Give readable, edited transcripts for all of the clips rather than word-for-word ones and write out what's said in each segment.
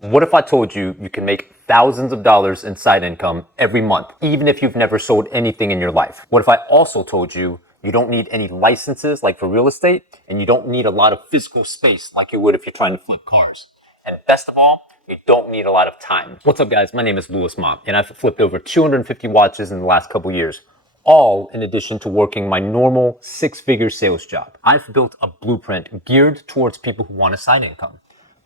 What if I told you you can make thousands of dollars in side income every month, even if you've never sold anything in your life? What if I also told you you don't need any licenses like for real estate, and you don't need a lot of physical space like you would if you're trying to flip cars? And best of all, you don't need a lot of time. What's up, guys? My name is Louis Mott, and I've flipped over 250 watches in the last couple years, all in addition to working my normal six-figure sales job. I've built a blueprint geared towards people who want a side income.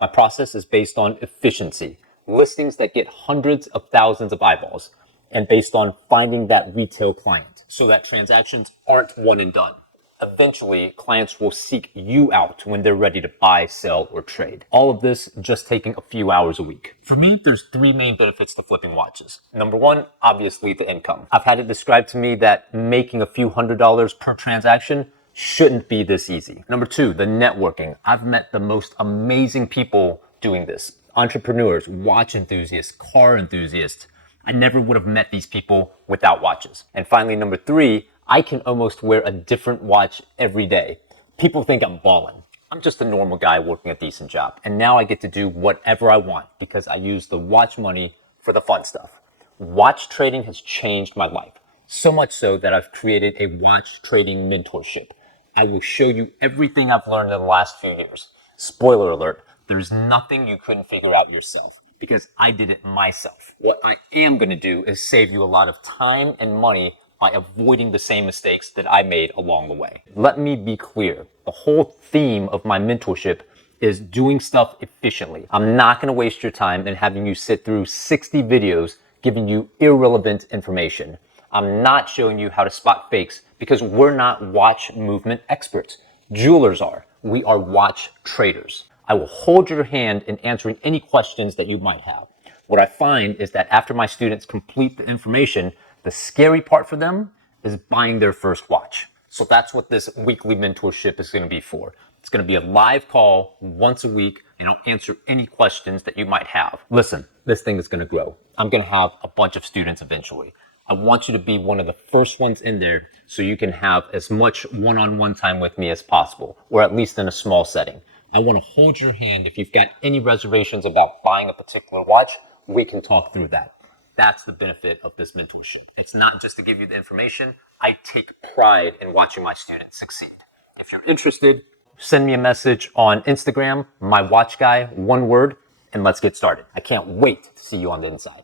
My process is based on efficiency, listings that get hundreds of thousands of eyeballs, and based on finding that retail client so that transactions aren't one and done. Eventually, clients will seek you out when they're ready to buy, sell, or trade. All of this just taking a few hours a week. For me, there's three main benefits to flipping watches. Number one, obviously the income. I've had it described to me that making a few $100s per transaction shouldn't be this easy. Number two, the networking. I've met the most amazing people doing this. Entrepreneurs, watch enthusiasts, car enthusiasts. I never would have met these people without watches. And finally, number three, I can almost wear a different watch every day. People think I'm balling. I'm just a normal guy working a decent job. And now I get to do whatever I want because I use the watch money for the fun stuff. Watch trading has changed my life. So much so that I've created a watch trading mentorship. I will show you everything I've learned in the last few years. Spoiler alert, there's nothing you couldn't figure out yourself because I did it myself. What I am going to do is save you a lot of time and money by avoiding the same mistakes that I made along the way. Let me be clear. The whole theme of my mentorship is doing stuff efficiently. I'm not going to waste your time and having you sit through 60 videos giving you irrelevant information. I'm not showing you how to spot fakes because we're not watch movement experts. Jewelers are. We are watch traders. I will hold your hand in answering any questions that you might have. What I find is that after my students complete the information, the scary part for them is buying their first watch. So that's what this weekly mentorship is going to be for. It's going to be a live call once a week, and I'll answer any questions that you might have. Listen, this thing is going to grow. I'm going to have a bunch of students eventually. I want you to be one of the first ones in there so you can have as much one-on-one time with me as possible, or at least in a small setting. I want to hold your hand. If you've got any reservations about buying a particular watch, we can talk through that. That's the benefit of this mentorship. It's not just to give you the information. I take pride in watching my students succeed. If you're interested, send me a message on Instagram, my watch guy, one word, and let's get started. I can't wait to see you on the inside.